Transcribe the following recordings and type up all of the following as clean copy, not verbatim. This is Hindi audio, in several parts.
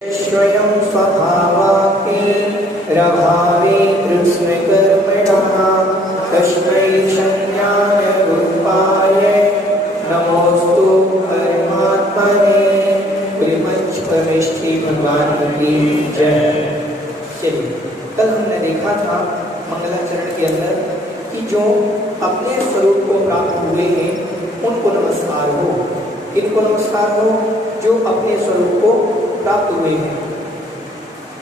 स्वयं स्वभावात्मेरभावे कृष्णकर्मणः तस्मै संज्ञानरूपाय नमोस्तु परमात्मने। श्री भगवान की जय। चलिए, कल हमने देखा था मंगलाचरण के अंदर कि जो अपने स्वरूप को प्राप्त हुए हैं उनको नमस्कार हो। किनको नमस्कार हो? जो अपने स्वरूप को प्राप्त हुए हैं।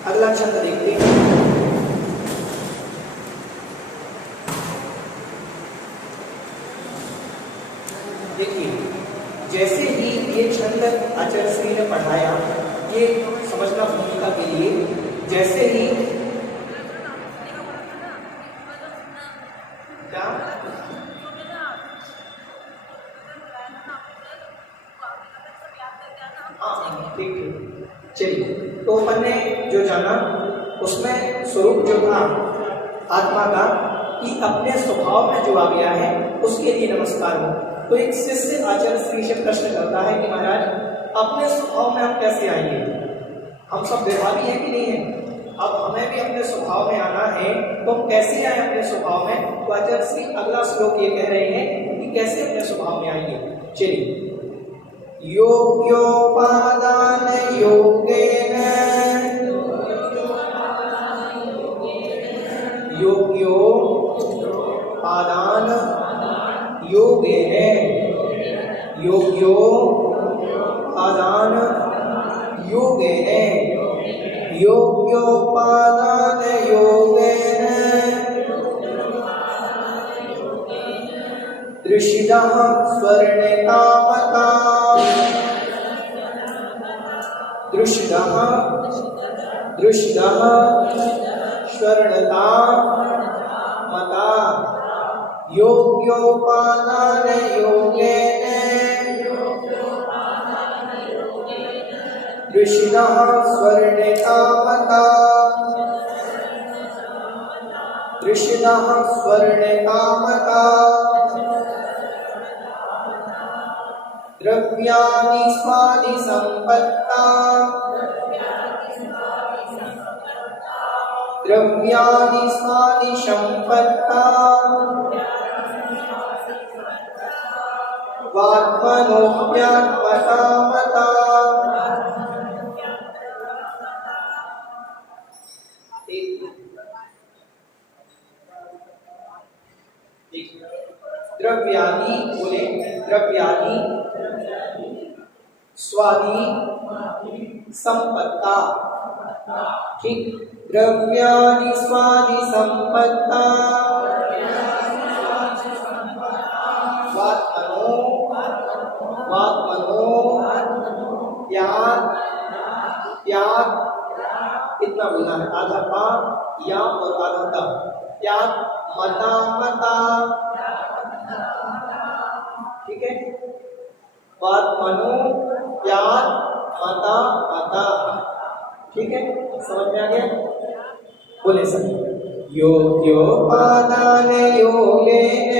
अगला छंद देखते हैं। देखिए, जैसे ही ये छंद आचार्य श्री ने पढ़ाया, ये समझना भूमिका के लिए, जैसे ही क्या ठीक है। चलिए, तो अपन ने जो जाना उसमें स्वरूप जो था आत्मा का कि अपने स्वभाव में जो आ गया है उसके लिए नमस्कार हो। तो एक शिष्य आचार्य श्री से प्रश्न करता है कि महाराज, अपने स्वभाव में हम कैसे आएंगे? हम सब व्यवहारी हैं कि नहीं है? अब हमें भी अपने स्वभाव में आना है, तो हम कैसे आए अपने स्वभाव में? तो आचार्य श्री अगला श्लोक ये कह रहे हैं कि कैसे अपने स्वभाव में आएंगे। चलिए, योग्योपादान योगेन योग्योपादान योगेन योग्योपादान योगेन योग्योपादान योगेन दृशितः स्वर्णकामता दृशितः स्वर्णता मता योग्योपादान योगेन दृशितः स्वर्णकामता दृशितः स्वर्णकामता द्रव्याणि स्वादि संपत्ता द्रव्याणि स्वादि संपत्ता वात्मनोऽप्यात्मता मता। द्रव्याणि बोले, द्रव्याणि स्वादि संपत्ता। ठीक, द्रव्याणि स्वादि संपत्ता वात्मनो याद इतना बोलना है, आधा पा या और आधा ता, याद मता मता। ठीक है, वात्मनो याद मता मता। ठीक है, समझ में आ गया? बोले सब। योग्योपादान योगेन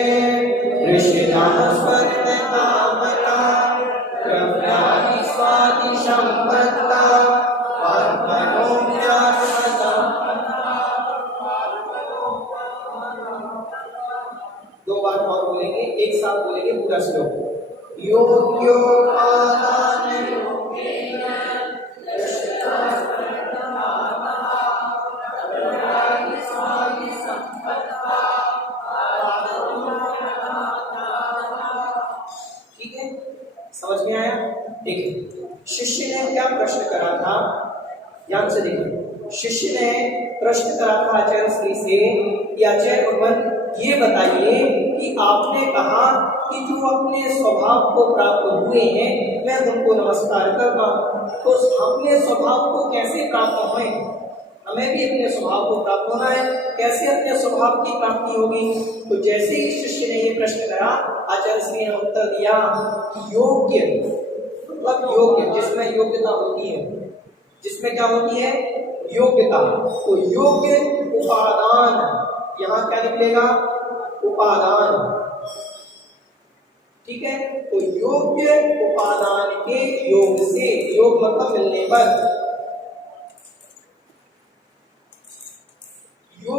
दृशितः स्वर्णकामता द्रव्याणि स्वादि संपत्ता वात्मनोऽप्यात्मता। दो बार और बोलेंगे, एक साथ बोलेंगे पूरा श्लोक। योग्योपादान योगेन दृशितः समझ में आया? देखिए, शिष्य ने क्या प्रश्न करा था, ध्यान से देखिए। शिष्य ने प्रश्न करा था आचार्य श्री से कि आचार्य भगवान, ये बताइए कि आपने कहा कि जो अपने स्वभाव को प्राप्त हुए हैं मैं उनको नमस्कार करता हूँ, तो अपने स्वभाव को कैसे प्राप्त होए? हमें भी अपने स्वभाव को प्राप्त होना है, कैसे अपने स्वभाव की प्राप्ति होगी? तो जैसे ही शिष्य ने ये प्रश्न करा, आचार्य श्री ने उत्तर दिया कि योग्य मतलब योग्य, जिसमें योग्यता होती है, जिसमें क्या होती है? योग्यता। तो योग्य उपादान, यहाँ क्या निकलेगा? उपादान। ठीक है, तो योग्य उपादान के योग से, योग मतलब मिलने पर,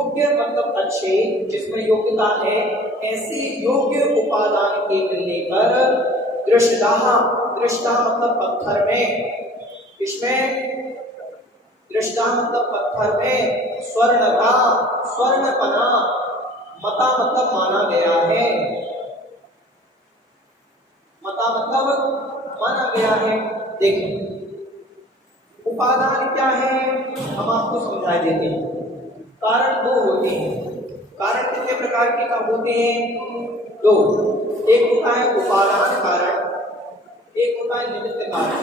योग्य मतलब अच्छे, जिसमें योग्यता है, ऐसे योग्य उपादान के मिलने पर दृष्टदाह, दृष्टदाह मतलब पत्थर में, इसमें दृष्टदाह मतलब पत्थर में स्वर्णता, स्वर्णपना, मता मतलब माना गया है, मता मतलब माना गया है। देखिए उपादान क्या है, हम आपको समझा देते हैं। कारण दो होते हैं। कारण कितने प्रकार के काम होते हैं? दो। एक होता है उपादान कारण, एक होता है निमित्त कारण।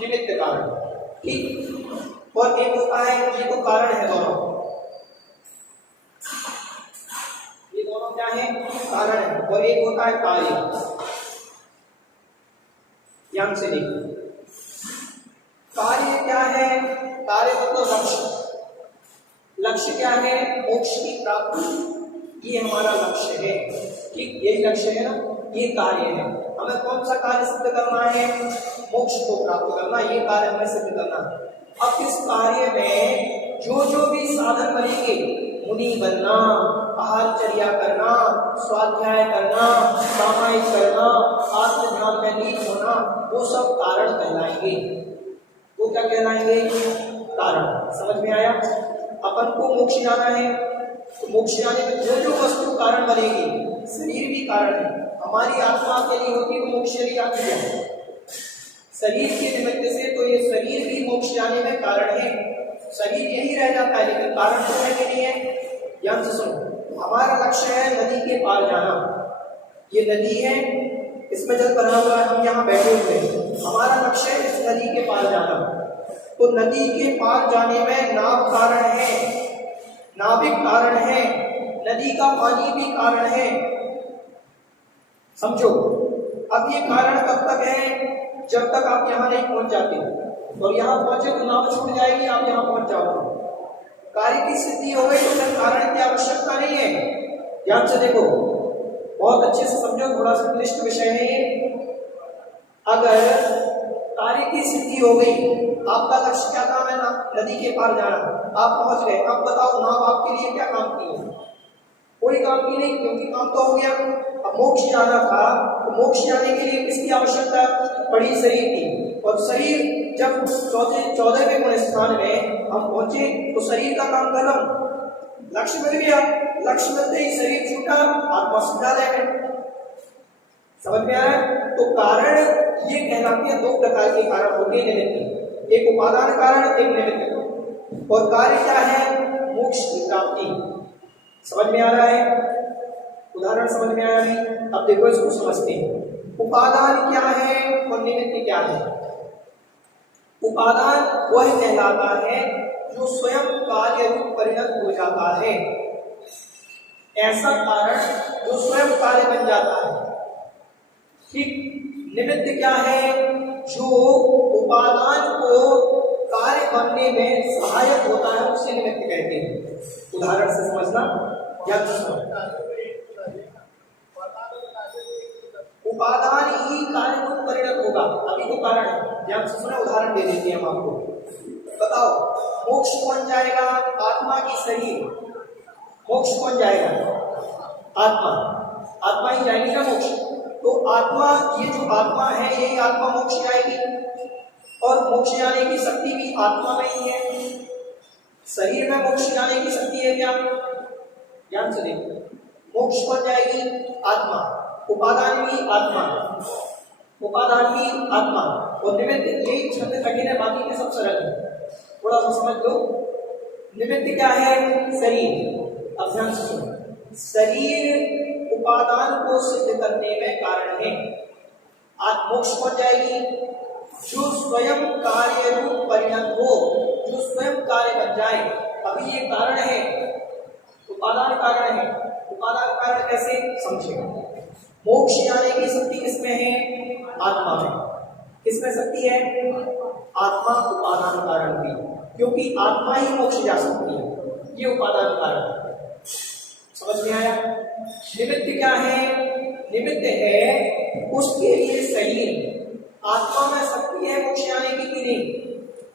निमित्त कारण, ठीक। और एक होता है, ये तो कारण है दोनों, ये दोनों क्या है? कारण है। और एक होता है कार्य। ध्यान से देखिए कार्य क्या है? कार्य मतलब लक्ष्य। लक्ष्य क्या है? मोक्ष की प्राप्ति, ये हमारा लक्ष्य है, ठीक। यही लक्ष्य है ना, ये कार्य है। हमें कौन सा कार्य सिद्ध करना है? मोक्ष को प्राप्त करना, ये कार्य हमें सिद्ध करना है। अब इस कार्य में जो जो भी साधन बनेंगे, मुनि बनना, आहारचर्या करना, स्वाध्याय करना, सामायिक करना, आत्म ध्यान में लीन होना, वो सब कारण कहलाएंगे। वो क्या कहलाएंगे? कारण। समझ में आया? अपन को मोक्ष जाना है, तो मोक्ष जाने में जो जो वस्तु कारण बनेगी, शरीर भी कारण है। हमारी आत्मा के लिए होती है मोक्ष शरीर आती है, शरीर के निमित्त से, तो ये शरीर भी मोक्ष जाने में कारण है। शरीर यही रह जाता है, लेकिन कारण तो है कि नहीं है? ध्यान से सुनो, हमारा लक्ष्य है नदी के पार जाना। ये नदी है, इसमें जल भरा हुआ है, हम यहाँ बैठे हुए हैं, हमारा लक्ष्य है इस नदी के पार जाना। तो नदी के पार जाने में नाव कारण है, नाविक कारण है, नदी का पानी भी कारण है, समझो। अब ये कारण कब तक है? जब तक आप यहाँ नहीं पहुंच जाते, और यहाँ पहुंचे तो नाव छूट जाएगी, आप यहाँ पहुंच जाओगे। कार्य की सिद्धि हो गई तो फिर कारण की आवश्यकता नहीं है। ध्यान से देखो, बहुत अच्छे से समझो, थोड़ा सा क्लिष्ट विषय है। अगर कार्य की सिद्धि हो गई, आपका लक्ष्य क्या काम है? ना नदी के पार जाना, आप पहुंच गए। अब बताओ नाव आपके लिए क्या काम की है? कोई काम की नहीं, क्योंकि काम तो हो गया। अब मोक्ष जाना था, तो मोक्ष जाने के लिए किसकी आवश्यकता पड़ी? शरीर की। और शरीर जब 14वें गुण स्थान में हम पहुंचे, तो शरीर का काम खत्म, लक्ष्य मिल गया। लक्ष्य मिलते ही शरीर छूटा, आत्मा संचालय में। समझ में आया? तो कारण ये कहलाते हैं, दो प्रकार के कारण होते हैं निमित्त, एक उपादान कारण, एक निमित्त। और कार्य क्या है? मोक्ष की प्राप्ति। समझ में आ रहा है? उदाहरण समझ में आया नहीं? अब देखो इसको समझते हैं। उपादान क्या है और निमित्त क्या है? उपादान वह कहलाता है जो स्वयं कार्य रूप परिणत हो जाता है, ऐसा कारण जो स्वयं कार्य बन जाता है, ठीक। निमित्त क्या है? जो उपादान को कार्य बनने में सहायक होता है, उसे निमित्त कहते हैं। उदाहरण से समझना, या उपादान ही कार्य रूप परिणत होगा, अभी तो कारण है। ध्यान से सुना, उदाहरण दे देते हैं हम आपको। बताओ, मोक्ष कौन जाएगा? आत्मा की शरीर। मोक्ष कौन जाएगा? आत्मा। आत्मा ही जाएगी ना मोक्ष। तो आत्मा, ये जो आत्मा है, यही आत्मा मोक्ष जाएगी, और मोक्ष जाने की शक्ति भी आत्मा में ही है। शरीर में मोक्ष जाने की शक्ति है क्या? ध्यान से देखो, मोक्ष कौन जाएगी? आत्मा। उपादान भी आत्मा, उपादान भी आत्मा, और निमित्त यही छंद कठिन है, बाकी के सब सरल है। थोड़ा सा समझ लो, निमित्त क्या है? शरीर। अब ध्यान से सुनो, शरीर उपादान को सिद्ध करने में कारण है। आज मोक्ष कौन जाएगी? जो स्वयं कार्य रूप परिणत हो, जो स्वयं कार्य बन जाए। अभी ये कारण है, उपादान कारण है। उपादान कारण कैसे समझेगा? मोक्ष जाने की शक्ति किसमें है? आत्मा में। किसमें शक्ति है? आत्मा उपादान कारण की, क्योंकि आत्मा ही मोक्ष जा सकती है, ये उपादान कारण। समझ में आया? निमित्त क्या है? निमित्त है उसके लिए शरीर। आत्मा में शक्ति है मोक्ष जाने की कि नहीं?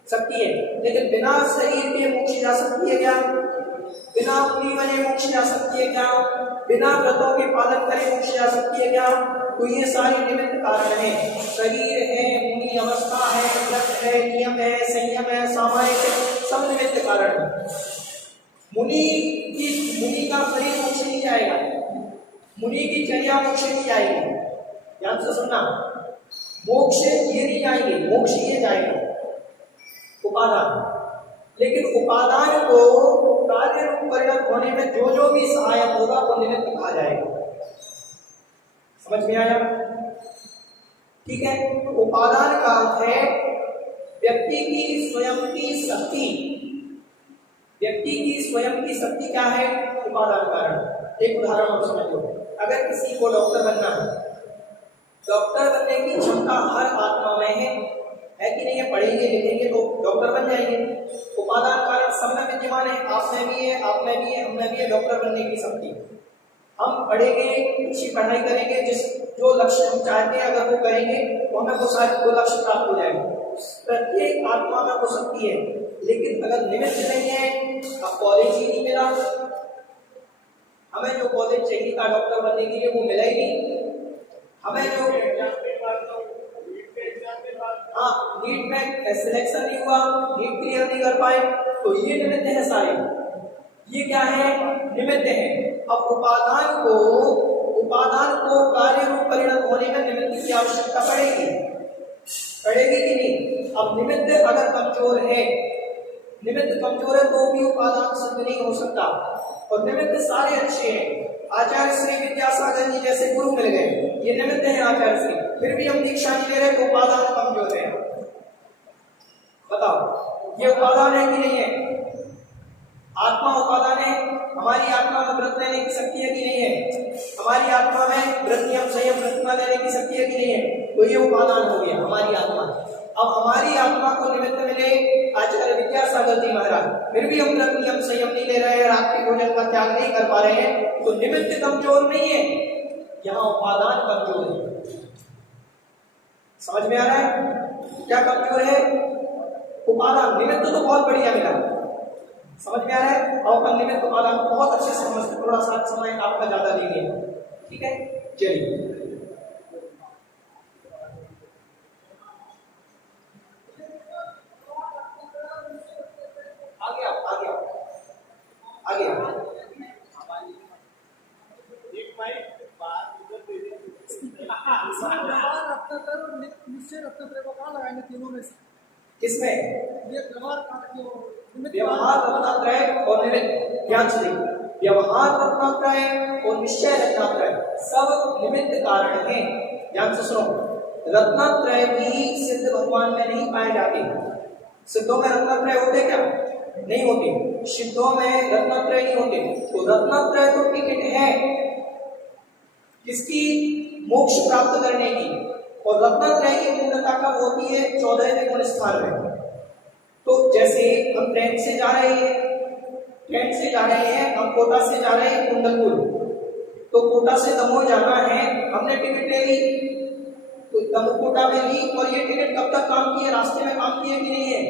शक्ति है, लेकिन बिना शरीर के मोक्ष जा सकती है क्या? बिना मुनि बने मोक्ष जा सकती है क्या? बिना व्रतों के पालन करे मोक्ष जा सकती है क्या? तो ये सारे निमित्त कारण है। शरीर है, मुनि अवस्था है, व्रत है, नियम है, संयम है, सामायिक है, सब निमित्त कारण है। मुनि का शरीर मोक्ष नहीं जाएगा, मुनि की चर्या मोक्ष नहीं जाएगी। ध्यान से सुनना, मोक्ष ये नहीं जाएंगे, मोक्ष ये जाएगा उपादान। लेकिन उपादान को कार्य रूप परिणत होने में जो जो भी सहायक होगा वो निमित्त कहा जाएगा। समझ में आया? ठीक है। तो उपादान का अर्थ है व्यक्ति की स्वयं की शक्ति। व्यक्ति की स्वयं की शक्ति क्या है? उपादान कारण। एक उदाहरण आप समझो, अगर किसी को डॉक्टर बनना है, डॉक्टर बनने की क्षमता हर आत्मा में है कि नहीं है? पढ़ेंगे लिखेंगे तो डॉक्टर बन जाएंगे। उपादान कारण सब में विद्यमान है, आप में भी है, आप में भी है, हम में भी है डॉक्टर बनने की शक्ति। हम पढ़ेंगे, अच्छी पढ़ाई करेंगे, जो लक्ष्य हम चाहते हैं अगर वो करेंगे तो हमें वो लक्ष्य प्राप्त हो जाएगा। प्रत्येक आत्मा में वो शक्ति है, लेकिन अगर निमित्त नहीं है, अब कॉलेज ही नहीं मिला, हमें जो कॉलेज चाहिए था डॉक्टर बनने के लिए वो मिला ही नहीं। हमें जो नीट में सिलेक्शन नहीं हुआ, नीट क्लियर नहीं कर पाए, तो ये निमित्त है सारे। ये क्या है? निमित्त है। अब उपादान को कार्य रूप परिणत होने में निमित्त की आवश्यकता पड़ेगी कि नहीं? अब निमित्त अगर कमजोर है, निमित्त कमजोर है तो भी उपादान सिद्ध नहीं हो सकता। और निमित्त सारे अच्छे हैं। आचार्य श्री विद्यासागर जी जैसे गुरु मिल गए, ये निमित्त है आचार्य श्री, फिर भी हम दीक्षा नहीं ले रहे तो उपादान कमजोर है। बताओ, ये उपादान है कि नहीं है? आत्मा उपादान है। हमारी आत्मा में व्रत लेने की शक्ति है कि नहीं है? हमारी आत्मा में व्रत नियम संयम प्रतिज्ञा लेने की शक्ति है कि नहीं है? तो ये उपादान हो गया हमारी आत्मा। अब हमारी आत्मा को निमित्त मिले आचार्य विद्यासागर जी महाराज, फिर भी हम व्रत नियम संयम नहीं ले रहे हैं, रात के भोजन का त्याग नहीं कर पा रहे हैं, तो निमित्त कमजोर नहीं है, यहाँ उपादान कमजोर है। समझ में आ रहा है क्या कमजोर है? उपादान। निमित्त तो बहुत बढ़िया मिला, समझ में आ रहा है। और अपन निमित्त उपादान को बहुत अच्छे से समझते, थोड़ा सा समय आपका ज्यादा लेंगे, ठीक है? चलिए आगे किसमें? व्यवहार रत्नात्रय और निमित्त। ध्यान से देखिए, व्यवहार रत्नात्रय और निश्चय रत्नात्रय सब निमित्त कारण हैं। ध्यान से सुनो, रत्नात्रय भी सिद्ध भगवान में नहीं पाए जाते। सिद्धों में रत्नात्रय होते क्या? नहीं होते। सिद्धों में रत्नात्रय नहीं होते। तो रत्नात्रय तो टिकट है किसकी? मोक्ष प्राप्त करने की। और रत्नात्रय की पूर्णता कब होती है? 14वें गुण स्थान में। तो जैसे हम ट्रेन से जा रहे हैं, हम कोटा से जा रहे हैं कुंडलपुर, तो कोटा से दमोह जाना है, हमने टिकट ले ली, तो दमोह कोटा में ली, और ये टिकट कब तक काम की है? रास्ते में काम की है कि नहीं है?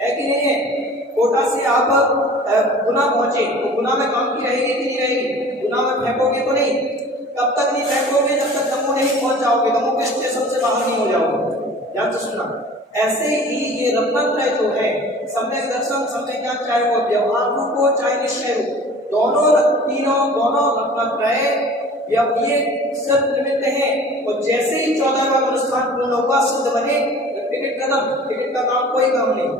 है कि नहीं है? कोटा से आप गुना पहुंचे तो गुना में काम की रहेगी कि नहीं रहेगी? गुना में फेंकोगे तो नहीं। कब तक नहीं फेंकोगे? जब तक दमोह नहीं पहुंच जाओगे, दमोह के स्टेशन से बाहर नहीं हो जाओगे। ध्यान से सुनना, ऐसे ही ये रत्नात्रय जो है, सम्यक दर्शन सम्यक ज्ञान, चाहे वो व्यवहार रूप हो चाहे निश्चय रूप, दोनों रत्नात्रय ये सब निमित्त है। और जैसे ही 14वां गुण स्थान पूर्ण होगा, सिद्ध बने, टिकट खत्म, टिकट का काम कोई काम नहीं।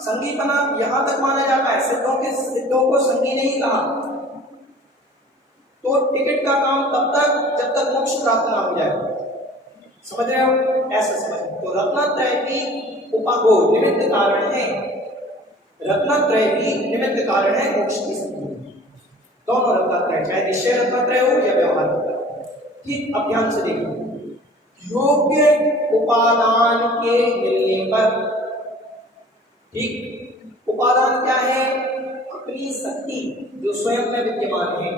संगीपना यहां तक माना जाता है, सिद्धों को संगी नहीं कहा। तो टिकट का काम तब तक जब तक मोक्ष प्राप्त ना हो जाए। समझ रहे हो? ऐसा समझ। तो रत्नात्रय भी निमित्त कारण है, रत्नात्रय भी निमित्त कारण है मोक्ष की सिद्धि। दोनों रत्नात्रय, चाहे निश्चय रत्नात्रय हो या व्यवहार रत्नात्रय। ठीक, अब ध्यान से देखो, योग्य उपादान के मिलने पर, ठीक, उपादान क्या है? अपनी शक्ति जो स्वयं में विद्यमान है।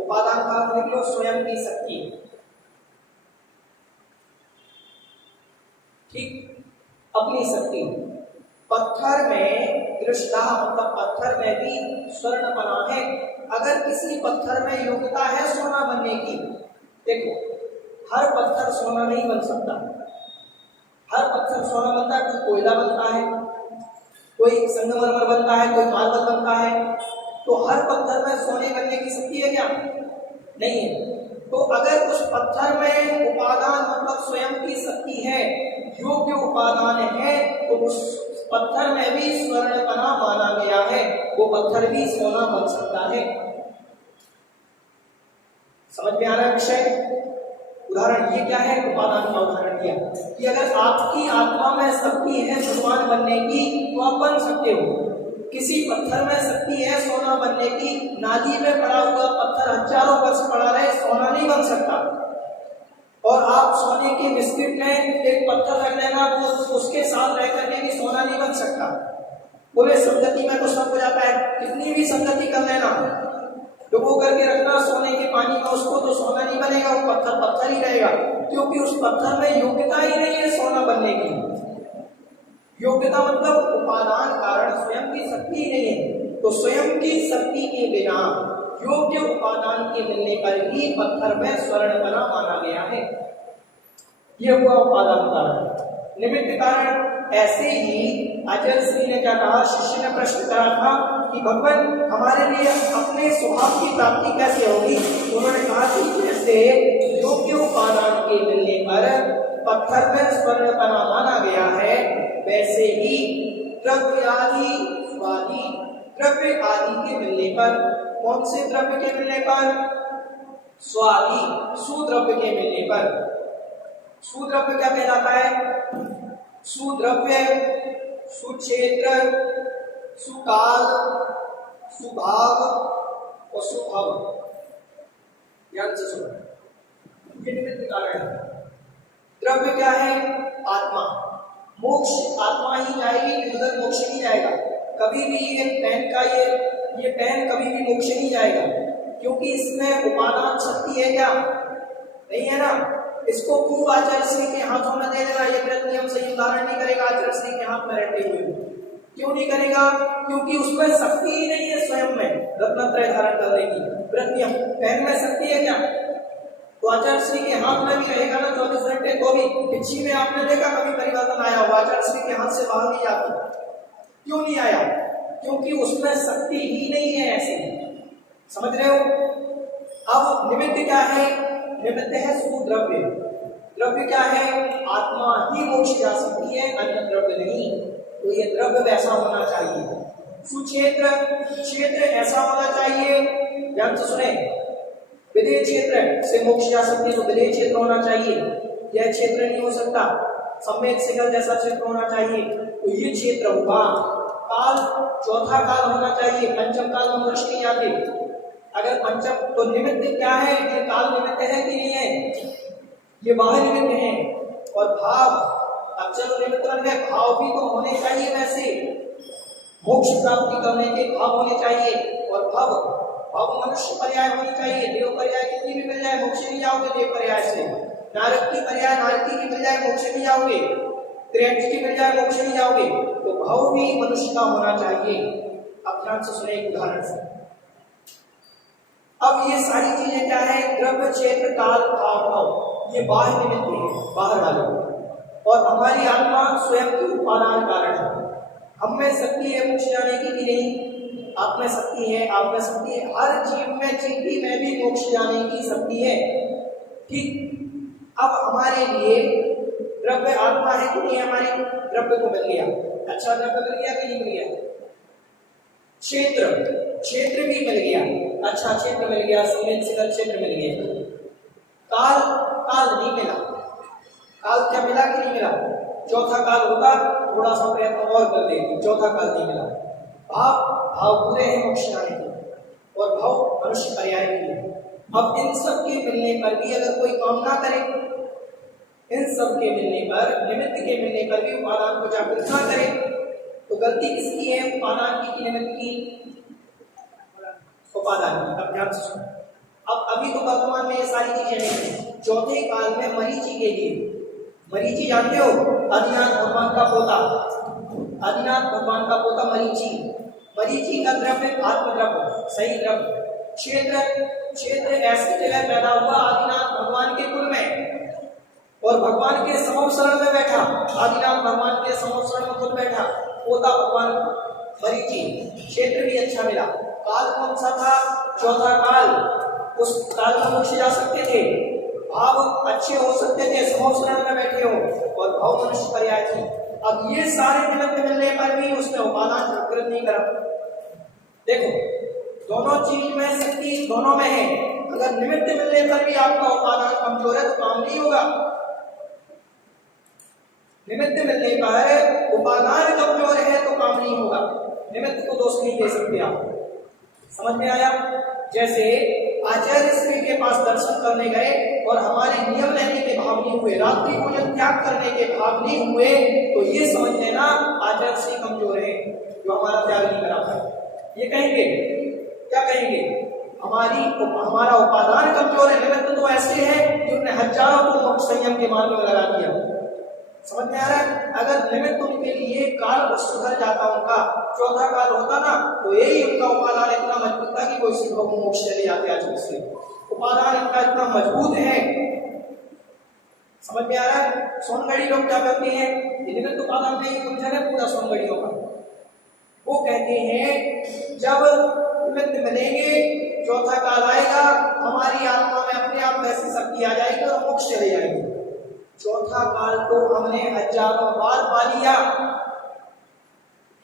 उपादान का अर्थ निकलो स्वयं की शक्ति, ठीक। अपनी शक्ति। पत्थर में दृष्टा मतलब पत्थर में भी स्वर्णपना है। अगर किसी पत्थर में योग्यता है सोना बनने की, देखो हर पत्थर सोना नहीं बन सकता। हर पत्थर सोना बनता है, कोई कोयला बनता है, कोई संगमरमर बनता है, कोई मार्बल बनता है। तो हर पत्थर में सोने बनने की शक्ति है क्या? नहीं है। तो अगर उस पत्थर में उपादान मतलब स्वयं की शक्ति है, योग्य उपादान है, तो उस पत्थर में भी स्वर्णपना माना गया है, वो पत्थर भी सोना बन सकता है। समझ में आ रहा है विषय? उदाहरण ये क्या है? उपादान का उदाहरण दिया कि अगर आपकी आत्मा में शक्ति है भगवान बनने की तो आप बन सकते हो। किसी पत्थर में शक्ति है सोना बनने की, नाली में पड़ा हुआ पत्थर हजारों वर्ष पड़ा रहे, सोना नहीं बन सकता। और आप सोने के बिस्किट में एक पत्थर रख लेना, वो उसके साथ रह करके भी सोना नहीं बन सकता। बोले संगति में तो सब हो जाता है, कितनी भी संगति कर लेना, डुबो करके रखना सोने के पानी में उसको, तो सोना नहीं बनेगा, वो पत्थर पत्थर ही रहेगा, क्योंकि उस पत्थर में योग्यता ही नहीं है सोना बनने की। योग्यता मतलब उपादान कारण स्वयं की शक्ति ही नहीं है। तो स्वयं की शक्ति के बिना योग्य उपादान के मिलने पर ही पत्थर में स्वर्णपना माना गया है। यह हुआ उपादान कारण। निमित्त कारण ऐसे ही आचार्य श्री ने क्या कहा, शिष्य ने प्रश्न करा था कि भगवान हमारे लिए अपने स्वभाव की प्राप्ति कैसे होगी? उन्होंने कहा कि जैसे योग्य उपादान के मिलने पर पत्थर में स्वर्णपना माना गया है, वैसे ही द्रव्य आदि स्वादि द्रव्य आदि के मिलने पर, कौन से द्रव्य के मिलने पर? स्वादि सुद्रव्य के मिलने पर। सुद्रव्य क्या कहलाता है? सुद्रव्य, सुक्षेत्र, सुकाल, सुभाव और सुभव, ध्यान से सुनो, ये निमित्त कारण है। द्रव्य क्या है? आत्मा। मोक्ष आत्मा ही जाएगी, उधर मोक्ष नहीं जाएगा कभी भी। ये पेन का ये पेन कभी भी मोक्ष नहीं जाएगा, क्योंकि इसमें उपादान शक्ति है क्या? नहीं है ना। इसको खूब आचार्य श्री के हाथों में दे देना, ये व्रत नियम से उदाहरण नहीं करेगा आचार्य श्री के हाथ में रहते हुए। क्यों नहीं करेगा? क्योंकि उसमें शक्ति ही नहीं है स्वयं में रत्नत्रय धारण करने की। व्रत नियम पेन में शक्ति है क्या? तो आचार्य श्री के हाथ में भी रहेगा ना 24 घंटे, तो भी पिछी में आपने देखा कभी परिवर्तन आया हो? आचार्य श्री के हाथ से बाहर नहीं जाती। क्यों नहीं आया? क्योंकि उसमें शक्ति ही नहीं है ऐसे। समझ रहे हो? अब निमित्त क्या है? निमित्त है सुद्रव्य। द्रव्य क्या है? आत्मा ही मोक्ष जा सकती है, अन्य द्रव्य नहीं। तो ये द्रव्य वैसा होना चाहिए। सुक्षेत्र, क्षेत्र ऐसा होना चाहिए, ध्यान से सुने, विदेह क्षेत्र से मोक्ष जा सकती है तो विदेह क्षेत्र होना चाहिए, यह क्षेत्र नहीं हो सकता। सम्यक शिखर जैसा क्षेत्र होना चाहिए, तो ये क्षेत्र हुआ। काल, चौथा काल होना चाहिए, पंचम काल में मनुष्य नहीं आते। अगर पंचम, तो निमित्त क्या है? ये काल निमित्त है कि नहीं है? ये बाह्य निमित्त है। और भाव, अब चलो निमित्त बन गए, भाव भी तो होने चाहिए वैसे। मोक्ष प्राप्ति करने के भाव होने चाहिए। और भाव मनुष्य पर्याय होनी चाहिए। देव पर्याय कितनी भी मिल जाए मोक्ष नहीं जाओगे देव पर्याय से। नारद की पर्याय नारदी की मिल जाए मोक्ष नहीं जाओगे। त्रेठ की मिल जाए मोक्ष नहीं जाओगे। तो भाव भी मनुष्य का होना चाहिए। अब ध्यान से सुने एक उदाहरण से। अब ये सारी चीजें क्या है? द्रव्य, क्षेत्र, काल, भाव, ये बाह्य निमित्त है, बाहर वाले। और हमारी आत्मा स्वयं की उपादान कारण है। हम में शक्ति है मोक्ष जाने की कि नहीं? आप में शक्ति है, आप में शक्ति है, हर जीव में, चींटी में भी मोक्ष जाने की शक्ति है। ठीक। अब हमारे लिए द्रव्य आत्मा है कि नहीं? हमारे द्रव्य को मिल गया, अच्छा द्रव्य मिल गया कि नहीं मिल गया? क्षेत्र भी मिल गया, अच्छा क्षेत्र मिल गया, संवेदनशील क्षेत्र मिल गया। काल नहीं मिला। काल क्या मिला कि नहीं मिला? चौथा काल होगा, थोड़ा सा प्रयत्न और कर देंगे, चौथा काल नहीं मिला। भाव पूरे हैं मोक्ष जाने के, और भाव मनुष्य पर्याय के लिए। अब इन सब के मिलने पर भी अगर कोई काम ना करे, इन सब के मिलने पर, निमित्त के मिलने पर भी उपादान को जागृत ना करे, तो गलती किसकी है? उपादान की निमित्त की? उपादान की। अब ध्यान से सुनो। अब अभी तो वर्तमान में ये सारी चीजें नहीं है। चौथे काल में मरीचि के लिए मरीचि जानते हो, आदिनाथ भगवान का पोता, आदिनाथ भगवान का पोता मरीचि। मरीचि का द्रव्य आत्मद्रव्य, सही द्रव्य। क्षेत्र, क्षेत्र ऐसी जगह पैदा हुआ आदिनाथ भगवान के कुल में, और भगवान के समोशरण में बैठा, आदिनाथ भगवान के समोशरण में खुद बैठा, पोता भगवान मरीचि। क्षेत्र भी अच्छा मिला। काल कौन सा था? चौथा काल। उस काल में मोक्ष जा सकते थे, भाव अच्छे हो सकते थे, समोशरण में बैठे हो, और भाव मनुष्य पर्याय थे। अब ये सारे निमित्त मिलने पर भी उसने उपादान जागृत नहीं करा। देखो, दोनों चीज में शक्ति दोनों में है। अगर निमित्त मिलने पर भी आपका उपादान कमजोर है तो काम नहीं होगा। निमित्त मिलने पर उपादान कमजोर है तो काम नहीं होगा। निमित्त को दोष नहीं दे सकते आप। समझ में आया? जैसे आचार्य श्री के पास दर्शन करने गए और हमारे नियम रहने के भाव नहीं हुए, रात्रि भोजन त्याग करने के भाव नहीं हुए, तो ये समझ लेना आचार्य श्री कमजोर है जो हमारा त्याग नहीं करा पाए। ये कहेंगे, क्या कहेंगे? हमारा उपादान कमजोर है। निमित्त तो ऐसे है जिन्होंने हजारों को मोक्ष संयम के मार्ग में लगा दिया। समझ में आ रहा है? अगर निमित्त उनके लिए काल सुधर जाता, उनका चौथा काल होता ना, तो यही उनका उपादान इतना मजबूत था कि वो इसी भाव मोक्ष चले जाते आज से। उपादान इनका इतना मजबूत है। समझ में आ रहा है? सोनगढ़ी लोग क्या करते हैं? निमित्त उपादान में ही उलझन है पूरा सोनगढ़ियों का। वो कहते हैं जब निमित्त मिलेंगे, चौथा काल आएगा, हमारी आत्मा में अपने आप ऐसी शक्ति आ जाएगी और मोक्ष चले जाएंगे। चौथा काल तो हमने हजारों बार पा लिया,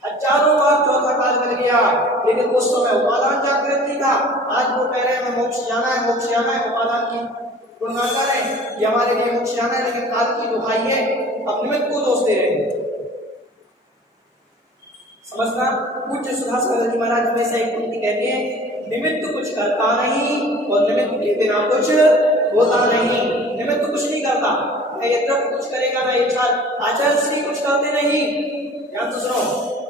हजारों बार चौथा काल मिल गया, लेकिन उस समय उपादान जागृत नहीं था। आज वो कह रहे हैं मोक्ष जाना है, मोक्ष जाना है, उपादान की गुणगान कर रहे हैं कि हमारे लिए मोक्ष जाना है, लेकिन काल की दुहाई है, अब निमित्त को दोष दे रहे हैं। समझना? पूज्य सुधाकर जी महाराज हमेशा एक पंक्ति कहते हैं, निमित्त कुछ करता नहीं और निमित्त के बिना कुछ होता नहीं। निमित्त कुछ नहीं करता, ये द्रव्य कुछ करेगा ना, एक साथ आचार्य श्री कुछ करते नहीं। ध्यान से सुनो,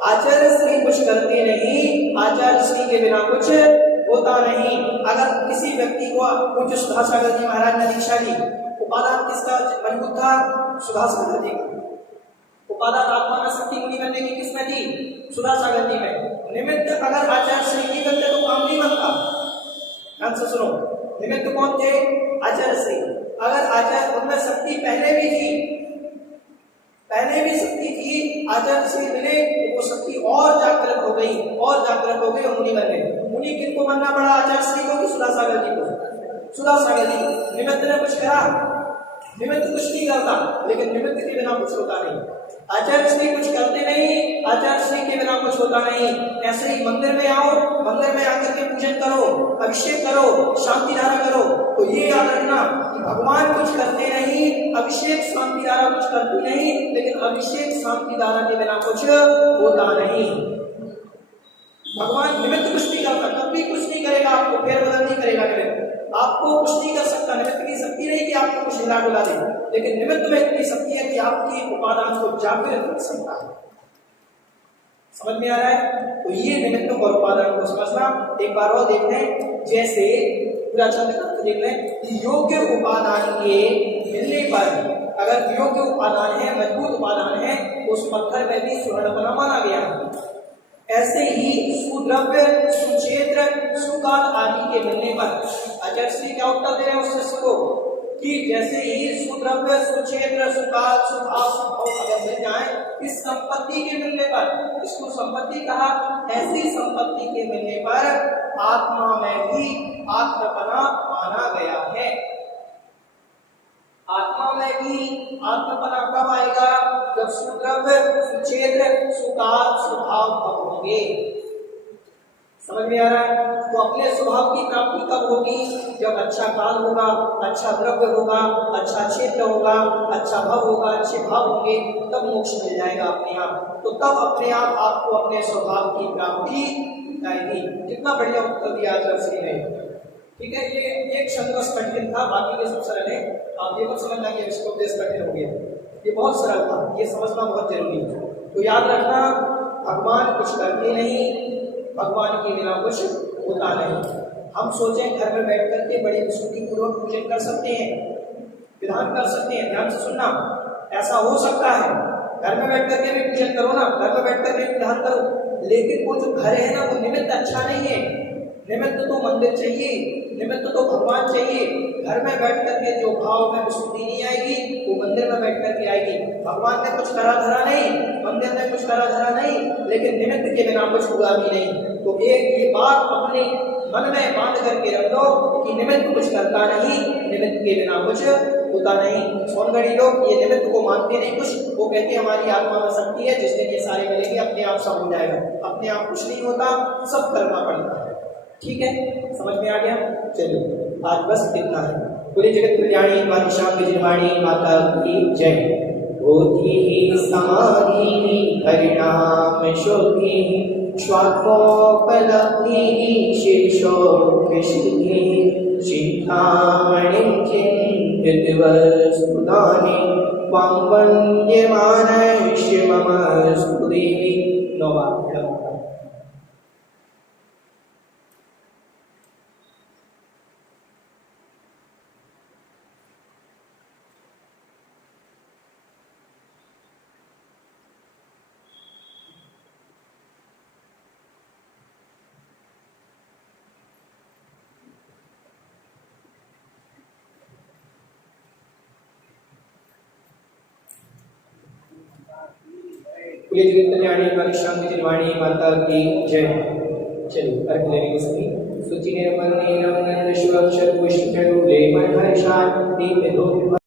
आचार्य श्री कुछ करते नहीं, आचार्य श्री के बिना कुछ होता नहीं। अगर किसी व्यक्ति को पूज्य सुधाकर जी महाराज ने दीक्षा दी, उपादान किसका मजबूत था? सुधाकर जी का। उपादान आत्मा में शक्ति मुनि बनने की किसने दी? सुधाकर जी में। निमित्त अगर आचार्य श्री नहीं करते तो काम नहीं बनता। ध्यान से सुनो, निमित्त कौन थे? आचार्य श्री। अगर आचार्य उनमें शक्ति पहले भी थी, पहले भी शक्ति थी, आचार्य श्री मिले तो वो शक्ति और जागृत हो गई, और जागृत हो गई और मुनि बन गए। मुनि किनको बनना पड़ा? आचार्य श्री को कि सुधाकर जी को? सुधाकर जी। निमित्त ने कुछ करा? निमित्त कुछ नहीं करता, लेकिन निमित्त के बिना कुछ होता नहीं। आचार्य श्री कुछ करते नहीं, आचार्य श्री के बिना कुछ होता नहीं। ऐसे ही मंदिर में आओ, मंदिर में आकर के पूजन करो, अभिषेक करो, शांति धारा करो, तो ये याद रखना कि भगवान कुछ करते नहीं, अभिषेक शांति धारा कुछ करती नहीं, लेकिन अभिषेक शांति धारा के बिना कुछ होता नहीं। भगवान निमित्त कुछ नहीं करता, कभी कुछ नहीं करेगा, आपको फेरबदल नहीं करेगा। निमित्त आपको कुछ नहीं कर सकता। निमित्त की शक्ति नहीं कि आपको कुछ हिला डुला दे, लेकिन निमित्त में इतनी शक्ति है कि आपकी उपादान को जागृत कर सकता है। समझ में आ रहा है? तो ये निमित्त और उपादान को समझना। एक बार और देख लें, जैसे पूरा चंद्र देख लें कि योग्य उपादान के मिलने पर, अगर योग्य उपादान है, मजबूत उपादान है, उस पत्थर में भी सुवर्णपना माना गया। ऐसे ही सुद्रव्य, सुक्षेत्र, सुकाल आदि के मिलने पर आचार्य श्री क्या उत्तर दे रहे हैं उस शिष्य को कि जैसे ही सुद्रव्य, सुक्षेत्र, सुकाल, सुभाव, सुभव अगर मिल जाए इस संपत्ति के मिलने पर, इसको संपत्ति कहा, ऐसी संपत्ति के मिलने पर आत्मा में भी आत्मपना माना गया है। आत्मा में भी आत्मपना कब आएगा? जब सुद्रव्य, सुक्षेत्र, सुकाल, सुभाव होंगे। समझ में आ रहा है? तो अपने स्वभाव की प्राप्ति कब होगी? जब अच्छा काल होगा, अच्छा द्रव्य होगा, अच्छा क्षेत्र होगा, अच्छा भाव होगा, अच्छे भाव होंगे, तब मोक्ष मिल जाएगा अपने आप। तो तब अपने आप आपको अपने स्वभाव की प्राप्ति आएगी। कितना बढ़िया उत्तर दिया आचार्य श्री ने। ठीक है, ये एक संघर्ष कठिन था, बाकी के सब सरल है। आप ये मत समझना कि इसको उपदेश कठिन हो गया, ये बहुत सरल था, ये समझना बहुत जरूरी है। तो याद रखना, भगवान कुछ करते नहीं, भगवान के बिना कुछ होता नहीं। हम सोचें घर में बैठ करके बड़ी विशुद्धि पूर्वक पूजन कर सकते हैं, विधान कर सकते हैं। ध्यान से सुनना, ऐसा हो सकता है, घर में बैठ करके भी पूजन करो ना, घर में बैठ करके भी ध्यान करो, लेकिन वो जो घर है ना वो निमित्त अच्छा नहीं है। निमित्त तो मंदिर चाहिए, निमित्त तो भगवान चाहिए। घर में बैठ करके जो भाव में विशुद्धि नहीं आएगी वो मंदिर में बैठ करके आएगी। भगवान ने कुछ करा धरा नहीं, मंदिर ने कुछ करा धरा नहीं, लेकिन निमित्त के बिना कुछ हुआ भी नहीं। तो ये बात अपने मन में बांध करके रख दो कि निमित्त कुछ करता नहीं, निमित्त के बिना कुछ होता नहीं। सोनगढ़ी लोग ये निमित्त को मानते नहीं कुछ, वो कहते हमारी आत्मा में शक्ति है, जिस दिन ये सारे मिलेंगे अपने आप सब हो जाएगा। अपने आप कुछ नहीं होता, सब करना पड़ता है। ठीक है, समझ में आ गया? चलिए आज बस इतना है। पूरी जगत कल्याणी माता शाम विजयवाणी माता की जय। बोधि समाधि परिणाम शोधि स्वात्मोपलब्धि शीर्षो विशुद्धि चिन्तामणिं चिन्तित वस्तुदानि त्वां वन्द्यमानस्य मम स्तुतिः। नौवा पूरी जगत कल्याणी माता शाम विजयवाणी माता की जय। चलिए अर्घ लेने की सभी सूचि निर्मल नीलम नंद शिव अक्षर पुष्प ले मन हर्षान दीप धूप